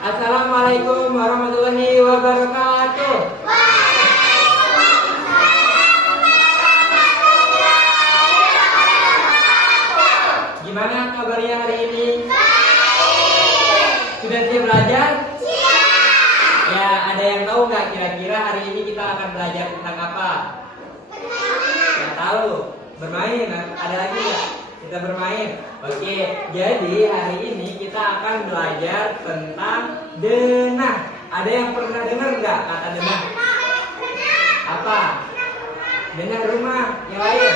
Assalamualaikum warahmatullahi wabarakatuh. Gimana kabarnya hari ini? Sudah siap belajar? Ya, ada yang tahu nggak kira-kira hari ini kita akan belajar tentang apa? Nggak tahu. Bermain? Ada lagi nggak? Kita bermain. Oke, jadi hari ini kita akan belajar tentang denah. Ada yang pernah dengar nggak kata denah? Apa? Denah rumah. Yang lain?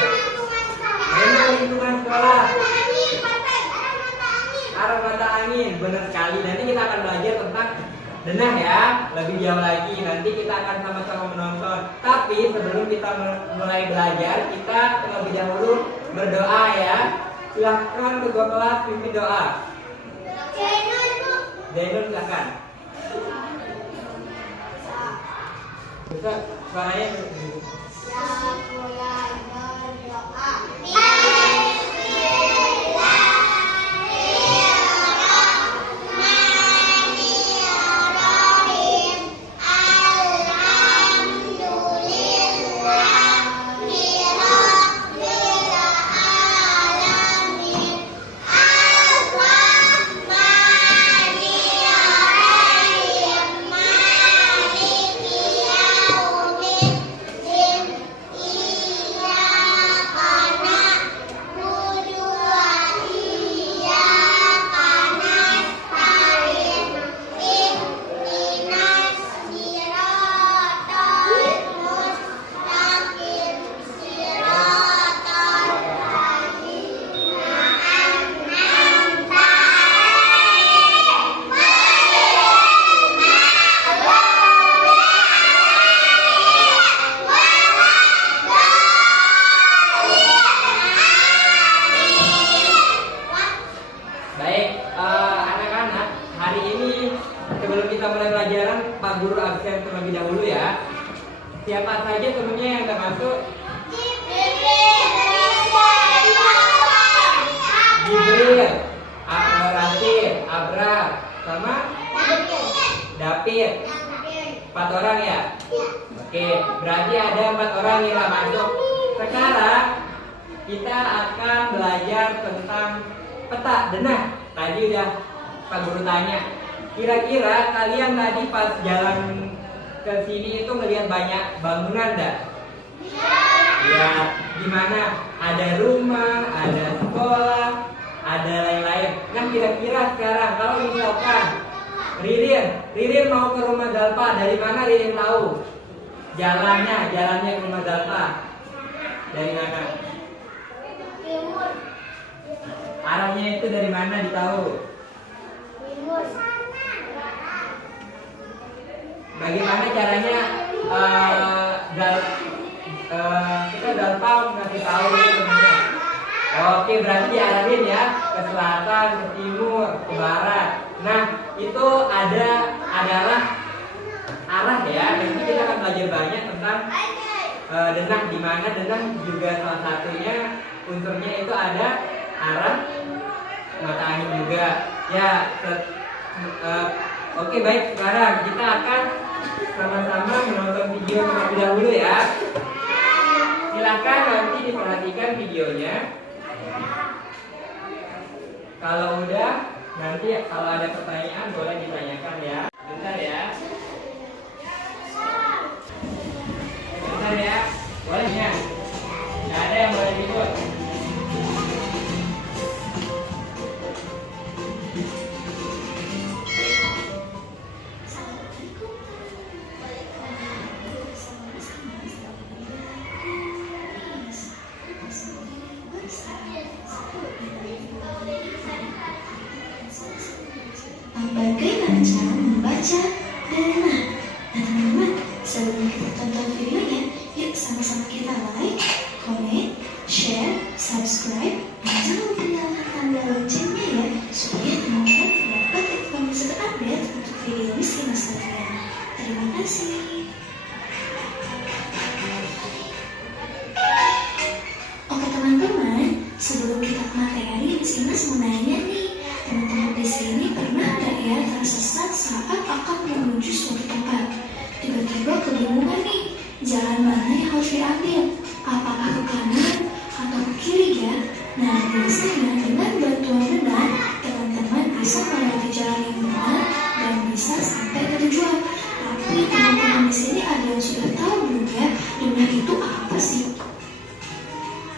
Denah lingkungan sekolah. Arah mata angin. Benar sekali. Nanti kita akan belajar tentang denah ya. Lebih jauh lagi. Nanti kita akan sama-sama menonton. Tapi sebelum kita mulai belajar, kita terlebih dahulu berdoa ya. Silahkan ketua kelas pimpin doa. Zainul silahkan. Bisa suaranya Pak Guru absen terlebih dahulu ya. Siapa saja temennya yang nggak masuk? Jibril, Rasid, Abra, sama David. 4 orang ya? Oke, berarti ada 4 orang yang nggak masuk. Sekarang kita akan belajar tentang peta denah. Tadi udah Pak Guru tanya. Kira-kira kalian tadi pas jalan ke sini itu ngelihat banyak bangunan enggak? Ya, gimana? Ada rumah, ada sekolah, ada lain-lain. Nah, kira-kira sekarang kalau misalkan Ririn mau ke rumah Zalpa, dari mana Ririn tahu? Jalannya ke rumah Zalpa. Dari mana? Timur. Arahnya itu dari mana ditahu? Timur. Bagaimana caranya kita Zalpa ngasih tahu sebenarnya? Oke, berarti diarahin ya ke selatan, ke timur, ke barat. Nah, itu adalah arah ya. Nanti kita akan belajar banyak tentang denah, di mana denah juga salah satunya unsurnya itu ada arah mata angin juga. Ya, oke, baik, sekarang kita akan sama-sama menonton video terlebih dahulu ya. Silakan nanti diperhatikan videonya. Kalau udah, nanti kalau ada pertanyaan boleh ditanyakan ya. Bentar ya. Bentar ya. Boleh ya? Nggak ada yang boleh ikut. Bagaimana cara membaca denah? Nah teman-teman, sebelum kita tonton videonya, yuk sama-sama kita like, comment, share, subscribe, dan jangan lupa nyalakan tanda loncengnya ya, supaya teman-teman dapat informasi terupdate untuk video Miss Ina selanjutnya. Terima kasih. Oke teman-teman, sebelum kita ke materi, Miss Ina mau nanya nih, teman-teman di sini pernah nggak ya tersesat saat menuju suatu tempat. Tiba-tiba kebingungan nih, jalan mana yang harus diambil? Apakah ke kanan atau ke kiri ya? Nah, biasanya dengan bantuan denah, teman-teman bisa melewati jalan yang benar dan bisa sampai ke tujuan. Tapi teman-teman di sini ada yang sudah tahu belum ya, denah itu apa sih?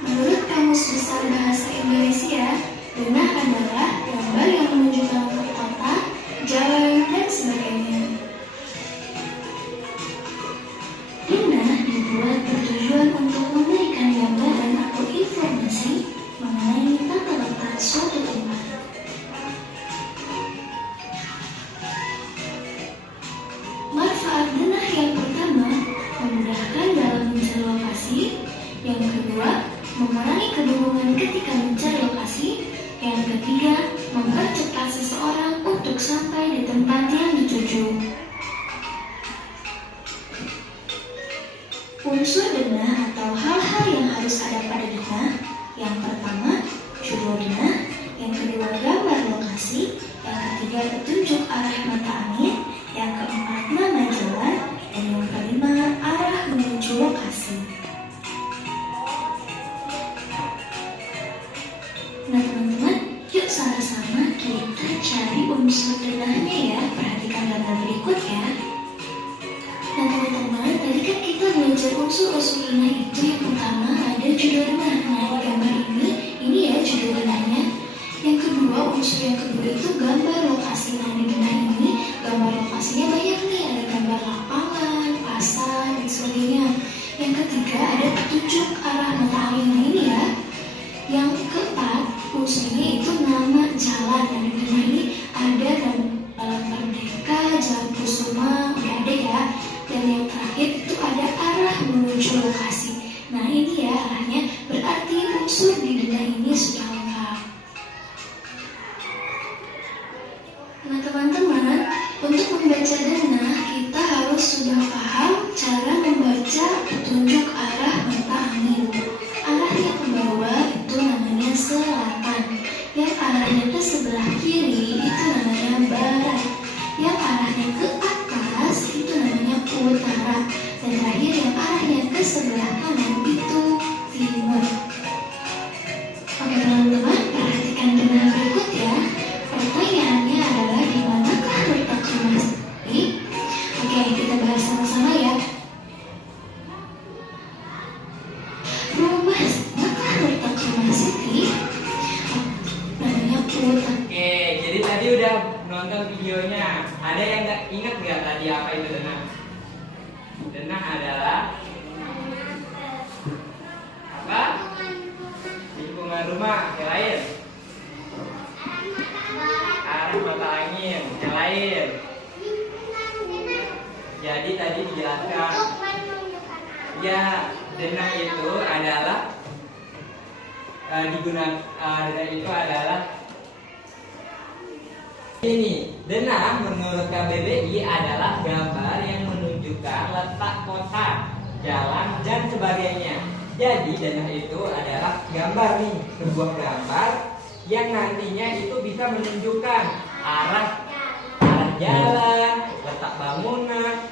Menurut Kamus Besar Bahasa Indonesia, denah adalah gambar yang menunjukkan kota, jalan, dan sebagainya. Denah dibuat bertujuan untuk memberikan gambaran atau informasi mengenai tata letak suatu tempat. Manfaat denah yang pertama, memudahkan dalam mencari lokasi. Yang kedua, mengurangi kebingungan ketika mencari lokasi. Yang ketiga, mempercepat seseorang untuk sampai di tempat yang dituju. Unsur denah atau hal-hal yang harus ada pada denah. Yang pertama, judul denah. Yang kedua, gambar lokasi. Yang ketiga, petunjuk arah mata angin. Yang keempat, nama jalan. Dan yang kelima, arah menuju lokasi. Nah teman-teman, yuk sama-sama kita cari unsur denahnya ya. Perhatikan gambar berikut ya. Nah teman-teman, tadi kan kita belajar unsur-unsur denah itu. Yang pertama ada judul denah. Nah di gambar ini ya judul denahnya. Yang kedua, unsur yang kedua itu gambar lokasi. Nah di denah ini gambar lokasinya banyak nih. Ada gambar lapangan, pasar, dan sebagainya. Yang ketiga ada petunjuk arah mata angin. Nah ini ya. Yang keempat, unsurnya itu nama jalan. Dan di denah ini ada Jalan Merdeka, Jalan Kusuma, udah ada ya. Dan yang terakhir itu ada arah menuju lokasi. Nah ini ya arahnya, berarti unsur di denah ini sudah lengkap. Nah teman-teman, untuk membaca denah kita harus sudah paham cara membaca petunjuk arah mata angin. Arah yang ke bawah itu namanya selatan. Yang arahnya ke sebelah kiri itu namanya barat. Yang arahnya ke atas itu namanya utara. Dan terakhir yang arahnya ke sebelah kanan itu timur. Oke teman-teman, perhatikan denah berikut ya. Pertanyaannya adalah di manakah letak rumah Siti? Oke, kita bahas sama-sama ya. Manakah letak rumah Siti? Namanya utara. Oke, jadi tadi udah nonton videonya. Ada yang nggak ingat nggak tadi apa itu denah? Denah adalah apa? Lingkungan rumah. Yang lain? Arah mata angin. Yang lain? Jadi tadi dijelaskan. Ya, denah itu adalah denah itu adalah ini. Denah menurut KBBI adalah gambar yang menunjukkan letak kota, jalan, dan sebagainya. Jadi denah itu adalah gambar nih, sebuah gambar yang nantinya itu bisa menunjukkan arah jalan, letak bangunan,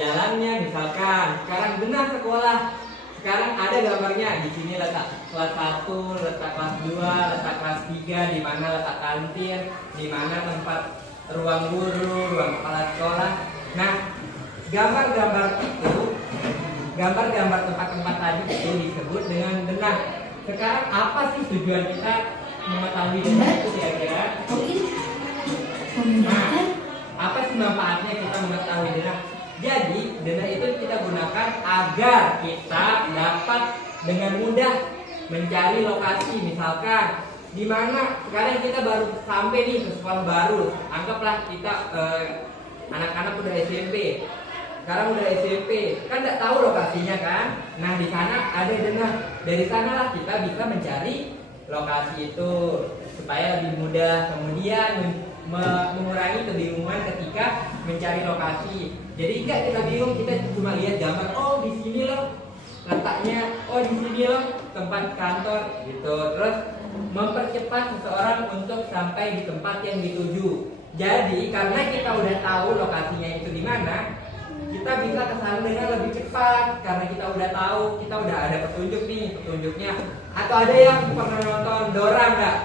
jalannya. Misalkan sekarang denah sekolah, sekarang ada gambarnya. Di sini letak kelas 1, letak kelas 2, letak kelas 3, di mana letak kantin, di mana tempat ruang guru, ruang kepala sekolah. Nah, gambar-gambar tempat-tempat tadi itu disebut dengan denah. Sekarang apa sih tujuan kita mengetahui denah itu kira-kira? Nah, apa sih manfaatnya kita mengetahui denah? Jadi, denah itu kita gunakan agar kita dapat dengan mudah mencari lokasi. Misalkan di mana sekarang kita baru sampai nih ke sekolah baru. Anggaplah kita anak-anak udah SMP. Sekarang udah SMP, kan nggak tahu lokasinya kan? Nah di sana ada denah. Dari sanalah kita bisa mencari lokasi itu supaya lebih mudah. Kemudian mengurangi kebingungan ketika mencari lokasi. Jadi nggak kita bingung, kita cuma lihat gambar. Oh di sini loh letaknya. Oh di sini loh tempat kantor gitu. Terus mempercepat seseorang untuk sampai di tempat yang dituju. Jadi karena kita udah tahu lokasinya itu di mana, kita bisa ke sana dengan lebih cepat karena kita udah tahu, kita udah ada petunjuk nih, petunjuknya. Atau ada yang pernah nonton Dora nggak?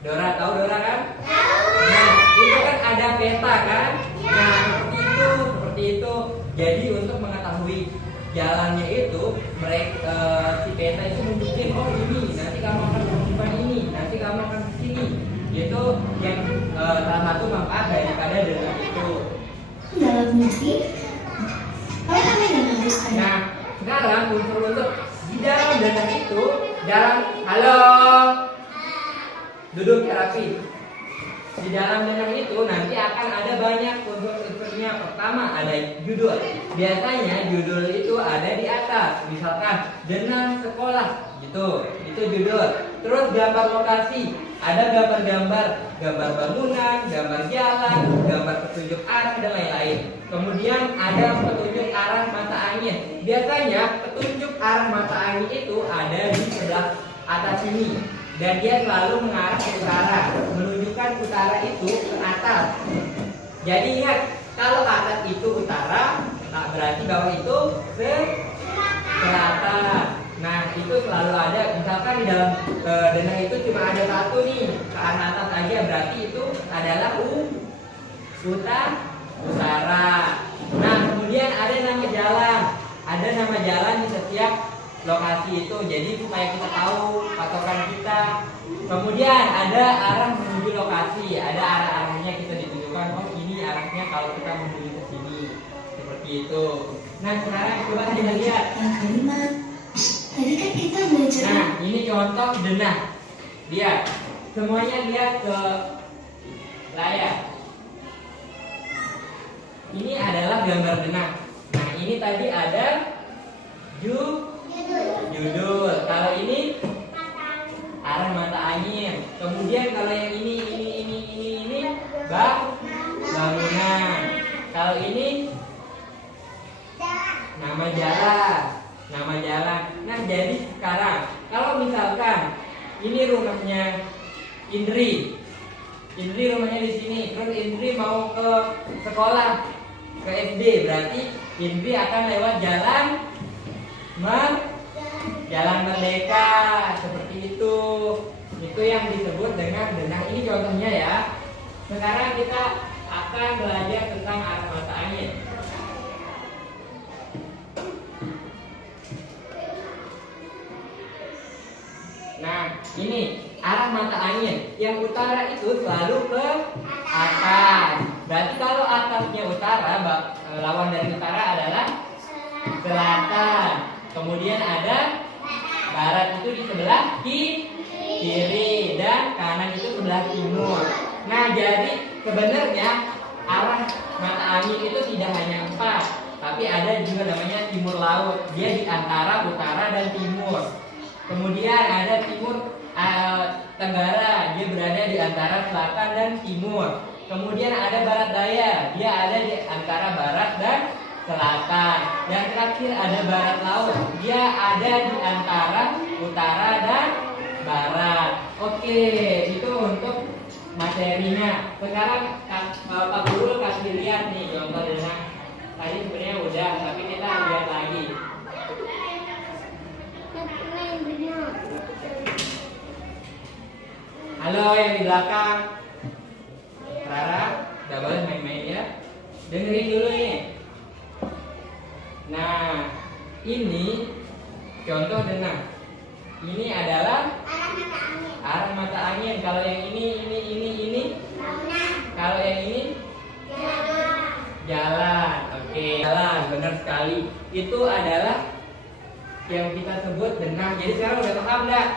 Dora tahu Dora kan? Nah, itu kan ada peta kan? Nah, seperti itu. Jadi untuk mengetahui jalannya itu, mereka si peta itu nunjukin, oh ini, nanti kamu akan menemukan ini, nanti kamu akan ke sini. Itu yang salah satu manfaat daripada denah itu. Dalam musik, oleh karena yang harus ada. Nah, sekarang unsur-unsur di dalam denah itu, halo, duduk ya rapi. Di dalam denah itu nanti akan ada banyak unsur-unsurnya. Pertama ada judul. Biasanya judul itu ada di atas. Misalkan denah sekolah, gitu. Itu judul. Terus gambar lokasi. Ada gambar-gambar, gambar bangunan, gambar jalan, gambar petunjuk arah dan lain-lain. Kemudian ada petunjuk arah mata angin. Biasanya petunjuk arah mata angin itu ada di sebelah atas sini. Dan dia selalu mengarah ke utara, menunjukkan utara itu ke atas. Jadi ingat, kalau atas itu utara, tak berarti bawah itu ke selatan. Nah, itu selalu ada. Misalkan di dalam denah itu cuma ada satu nih, ke arah atas aja, berarti itu adalah utara. Nah, kemudian ada nama jalan. Ada nama jalan di setiap lokasi itu, jadi supaya kita tahu patokan kita. Kemudian ada arah menuju lokasi, ada arah-arahnya kita ditunjukkan, oh ini arahnya kalau kita menuju ke sini, seperti itu. Nah sekarang coba kita lihat. Yang kelima, tadi kan kita belajar. Nah ini contoh denah. Lihat, semuanya lihat ke layar. Ini adalah gambar denah. Nah ini tadi ada judul. Kalau ini arah mata angin. Kemudian kalau yang ini bangunan. Kalau ini nama jalan. Nah jadi sekarang kalau misalkan ini rumahnya Indri rumahnya di sini. Terus Indri mau ke sekolah, ke SD, berarti Indri akan lewat jalan Merdeka, seperti itu. Itu yang disebut dengan denah. Ini contohnya ya. Sekarang kita akan belajar tentang arah mata angin. Nah, ini arah mata angin. Yang utara itu selalu ke atas. Berarti kalau atasnya utara, lawan dari utara adalah selatan. Kemudian ada barat, itu di sebelah kiri, dan kanan itu sebelah timur. Nah jadi sebenarnya arah mata angin itu tidak hanya 4, tapi ada juga namanya timur laut. Dia di antara utara dan timur. Kemudian ada timur tenggara, dia berada di antara selatan dan timur. Kemudian ada barat daya, dia ada di antara barat dan selatan. Yang terakhir ada barat laut, dia ada di antara utara dan barat. Oke, itu untuk materinya. Sekarang Pak Guru kasih lihat nih contoh denah. Tadi sebenarnya udah, tapi kita lihat lagi. Halo yang di belakang, Rara, gak boleh main-main ya. Dengerin dulu nih. Nah, ini contoh denah. Ini adalah arah mata angin. Kalau yang ini. Kalau yang ini jalan. Oke, jalan, benar sekali. Itu adalah yang kita sebut denah. Jadi sekarang udah paham enggak?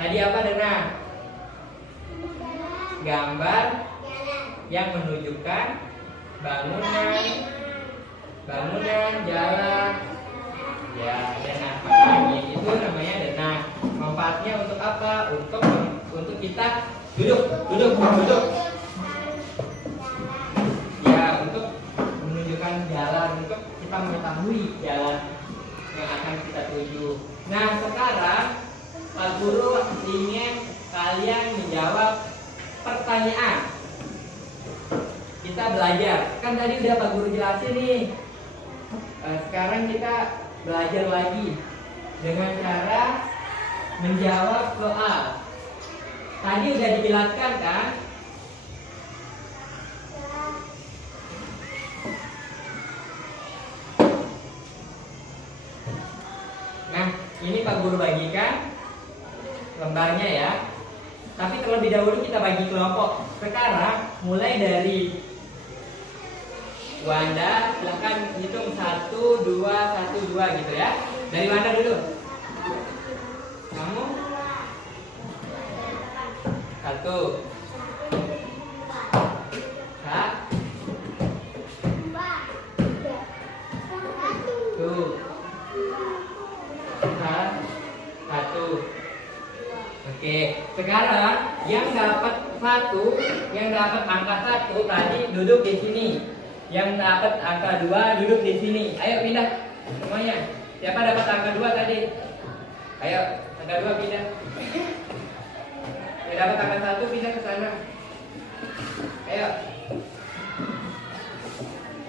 Tadi apa denah? Gambar yang menunjukkan bangunan, jalan. Ya, denah mata angin itu namanya denah. Manfaatnya untuk apa? Untuk kita duduk. Ya, untuk menunjukkan jalan, untuk kita mengetahui jalan yang akan kita tuju. Nah, sekarang Pak Guru ingin kalian menjawab pertanyaan kita belajar. Kan tadi udah Pak Guru jelasin nih. Sekarang kita belajar lagi dengan cara menjawab soal. Tadi udah dijelaskan kan? Nah, ini Pak Guru bagikan lembarnya ya. Tapi terlebih dahulu kita bagi kelompok. Sekarang mulai dari Wanda, silahkan hitung 1, 2, 1, 2 gitu ya. Dari Wanda dulu. Kamu? 1. Kak? 1. 1. Oke, sekarang yang dapat 1, yang dapat angka 1 tadi duduk di sini. Yang dapat angka 2 duduk di sini. Ayo pindah semuanya. Siapa dapat angka 2 tadi? Ayo, angka 2 pindah. Yang dapat angka 1 pindah ke sana. Ayo.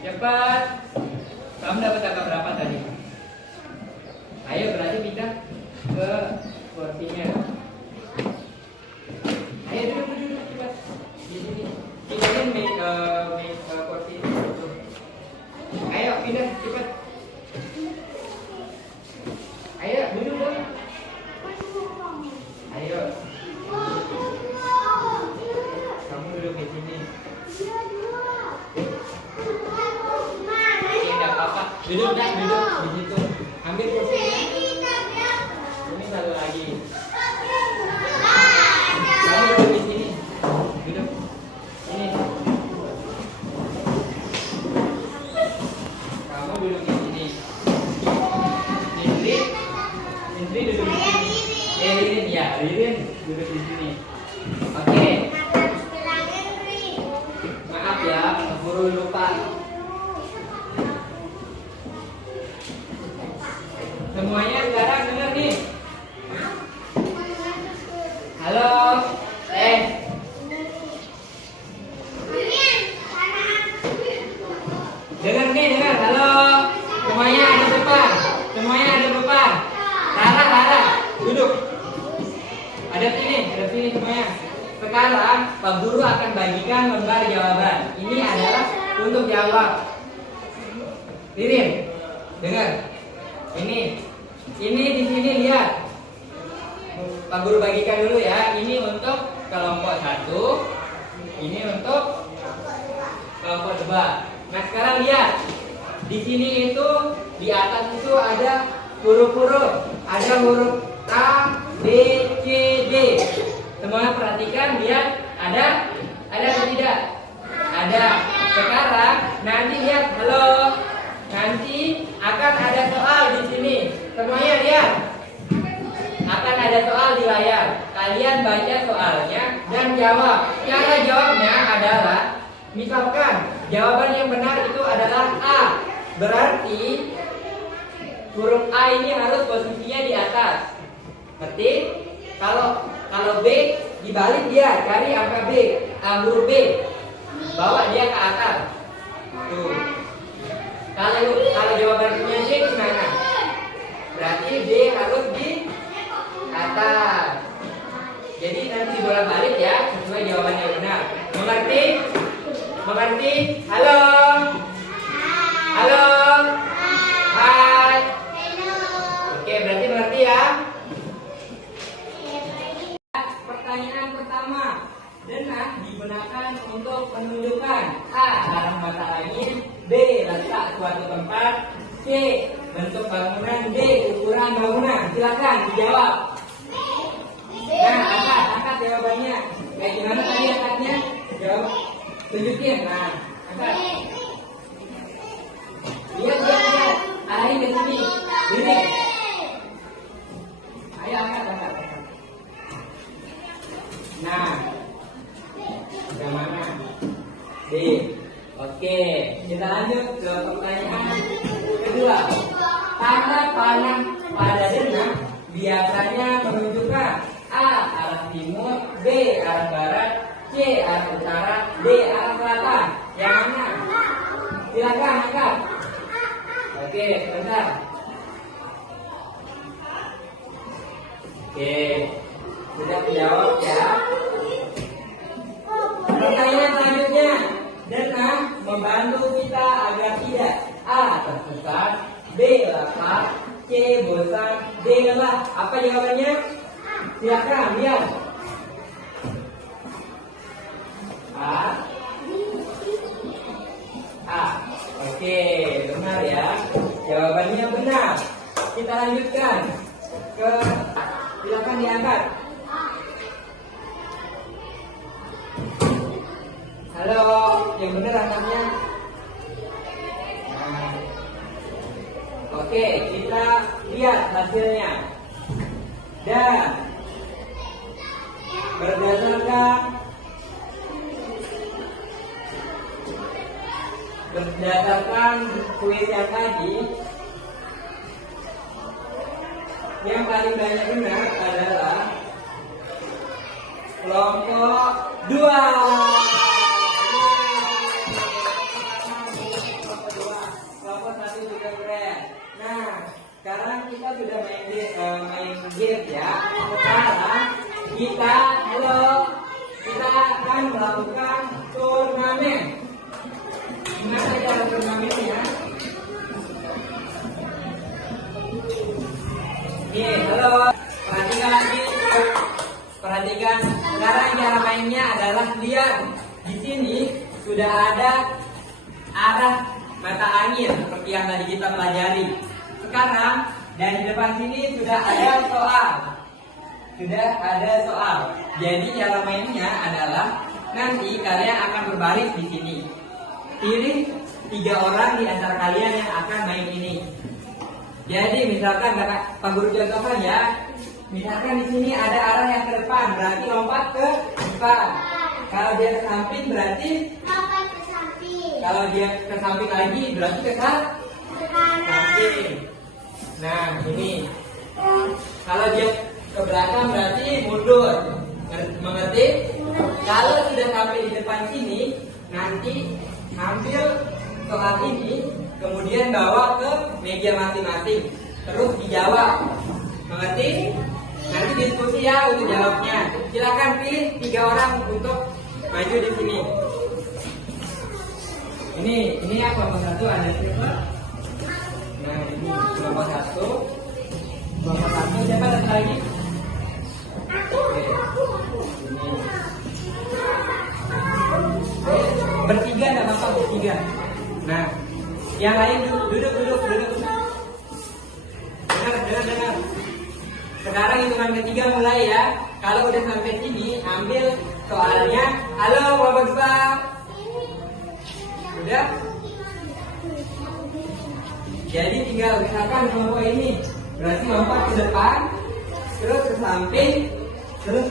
Cepat. Kamu dapat angka berapa tadi? Ayo berarti pindah ke kursinya. Ayo duduk cepat. Di sini. Pindahin ke kursi. Ayo pindah cepat. Ayo duduk dong. Ayo. Kamu duduk di sini. Oke, enggak apa-apa. Duduk di situ. Ambil kursinya. Ini satu lagi. Kamu duduk di sini. Duduk. Ini. Kamu duduk di sini. Indri duduk di sini. Ririn ya, Ririn duduk di sini. Oke. Maaf ya, Guru lupa. Semuanya sekarang dengar nih. Halo. Dengar. Halo. Semuanya ada depan. Rara, duduk. Ada sini semuanya. Sekarang Pak Guru akan bagikan lembar jawaban. Ini adalah untuk jawab. Ririn, dengar. Ini di sini lihat. Pak Guru bagikan dulu ya. Ini untuk kelompok 1. Ini untuk kelompok 2. Nah sekarang lihat. Di sini itu di atas itu ada huruf-huruf. Ada huruf A, B, C, D. Semuanya perhatikan, lihat. Ada atau tidak? Ada. Sekarang nanti lihat, halo. Nanti akan ada soal di sini. Semuanya lihat. Akan ada soal di layar. Kalian baca soalnya dan jawab. Cara jawabnya adalah, misalkan jawaban yang benar itu adalah A. Berarti huruf A ini harus posisinya di atas. Ngerti? Kalau B dibalik dia, cari angka B, huruf B. Bawa dia ke atas. Tuh. Kalau jawaban punya D gimana? Berarti D harus di atas. Jadi nanti bolak-balik ya, sesuai jawabannya benar. Mengerti? Halo. Hai. Oke, berarti mengerti ya. Pertanyaan pertama. Denah digunakan untuk menunjukkan A. Arah mata angin, B. Letak suatu tempat, C. Bentuk bangunan, D. Ukuran bangunan. Silakan dijawab. Nah, angkat jawabannya. Kayak gimana tadi angkatnya? Jawab. Tunjukin. Nah, angkat. Lihat. Arahin ke sini. Diri. Ayo angkat. Nah, yang mana? D. Oke, kita lanjut ke pertanyaan kedua. Tanda panah pada denah biasanya menunjukkan A. Arah timur, B. Arah barat, C. C arah utara, D arah selatan. Yang mana? Silakan angkat. Oke, sebentar. Oke, sudah dijawab ya. Pertanyaan selanjutnya, dengan membantu kita agar tidak A. tersesat, B. lapar, C. bosan, D. lelah. Apa jawabannya? Silakan lihat. A. Oke, benar ya. Jawabannya benar. Kita lanjutkan ke, silakan diangkat. Halo, yang benar angkatnya. Nah. Oke, kita lihat hasilnya. Dan berdasarkan kuis yang tadi, yang paling banyak benar adalah kelompok 2. Kelompok 1 juga keren. Nah, sekarang kita sudah main game ya. Sekarang kita akan melakukan turnamen. Gimana cara turnamennya? Nih, halo. Perhatikan lagi. Perhatikan. Sekarang cara mainnya adalah lihat. Di sini sudah ada arah mata angin seperti yang tadi kita pelajari. Sekarang dan di depan sini sudah ada soal. Jadi cara mainnya adalah nanti kalian akan berbaris di sini. Pilih 3 orang di antara kalian yang akan main ini. Jadi misalkan Pak Guru contohkan ya. Misalkan di sini ada arah yang ke depan, berarti lompat ke depan. Kalau dia ke samping berarti lompat ke samping. Kalau dia ke samping lagi berarti ke samping. Nah, ini. Kalau dia ke belakang berarti mundur. Mengerti? Kalau sudah sampai di depan sini, nanti ambil soal ini, kemudian bawa ke meja masing-masing, terus dijawab. Mengerti? Nanti diskusi ya untuk jawabnya. Silakan pilih 3 orang untuk maju di sini. Ini ya kelompok 1 ada siapa? Nah, ini kelompok 1. Kelompok 1 siapa ada lagi? Oke. Ini. Bertiga enggak apa-apa, bertiga. Nah, yang lain duduk. Dengar. Sekarang hitungan ketiga mulai ya. Kalau udah sampai sini, ambil soalnya. Halo, kelompok 2. Udah? Jadi tinggal misalkan kelompok ini, berarti lompat ke depan, terus ke samping, terus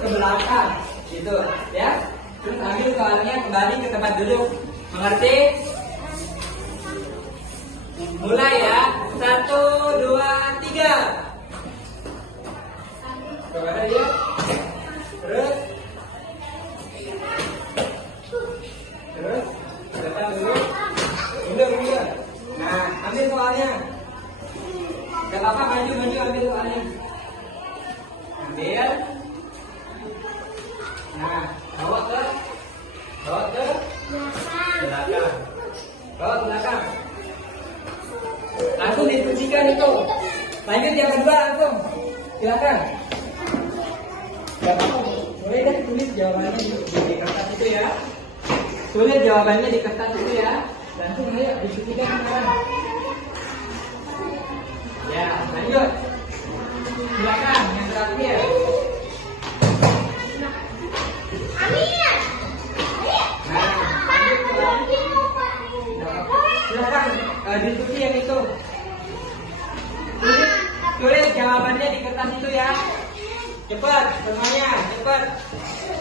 ke belakang, gitu ya. Terus ambil soalnya kembali ke tempat duduk. Mengerti? Mulai ya. 1, 2, 3. Kemana dia? Terus depan dulu. Mundur. Nah, ambil soalnya. Gak apa-apa, maju ambil soalnya. Ambil. Nah, bawa ke belakang. Bawa ke belakang. Langsung diskusikan itu. Lanjut yang kedua langsung. Silakan. Gak apa-apa. Boleh deh tulis jawabannya di kertas itu ya. Tulis jawabannya di kertas itu ya. Langsung ayo diskusikan sekarang. Ya, lanjut. Silakan yang terakhir. Silakan diskusi yang itu. Tulis jawabannya di kertas itu ya. Cepat semuanya, cepat.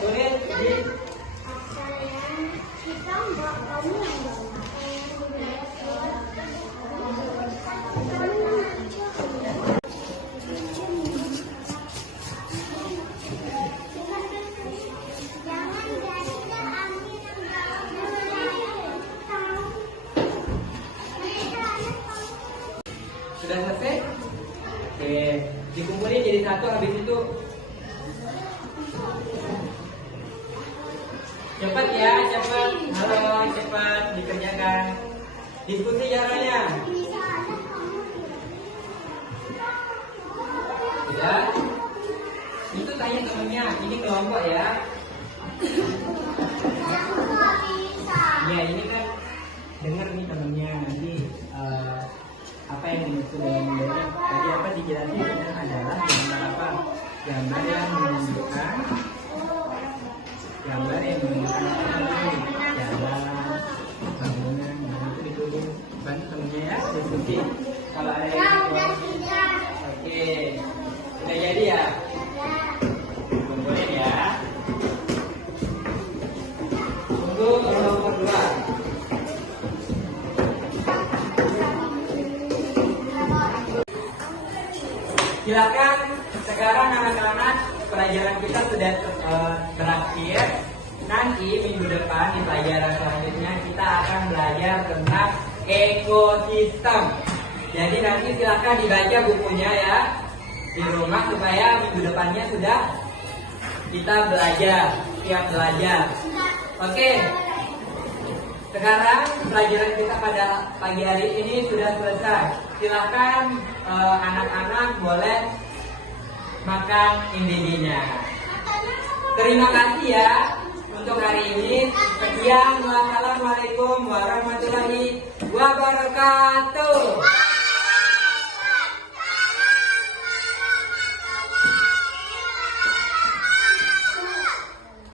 Tulis di. Kita mbak kamu yang bawa. satu, habis itu cepat ya, cepat. Halo, cepat dikerjakan. Diskusi caranya. Ya. Itu tanya temennya, ini kelompok ya. Ya ini kan dengar nih temennya nanti apa yang dimaksud dengan gambarnya. Tadi apa dijelasin adalah gambar apa? Gambar yang menunjukkan apa tadi? Jalan, bangunan, itu ditulis. Bantu temennya ya, diskusi. Kalau ada yang oke, sudah jadi ya. Kumpulin ya. Tunggu nomor 2. Silakan, sekarang anak-anak pelajaran kita sudah berakhir. Nanti minggu depan di pelajaran selanjutnya kita akan belajar tentang ekosistem. Jadi nanti silakan dibaca bukunya ya di rumah supaya minggu depannya sudah kita belajar, siap belajar. Oke. Sekarang pelajaran kita pada pagi hari ini sudah selesai. Silakan anak-anak boleh makan intinya. Terima kasih ya untuk hari ini. Sekian.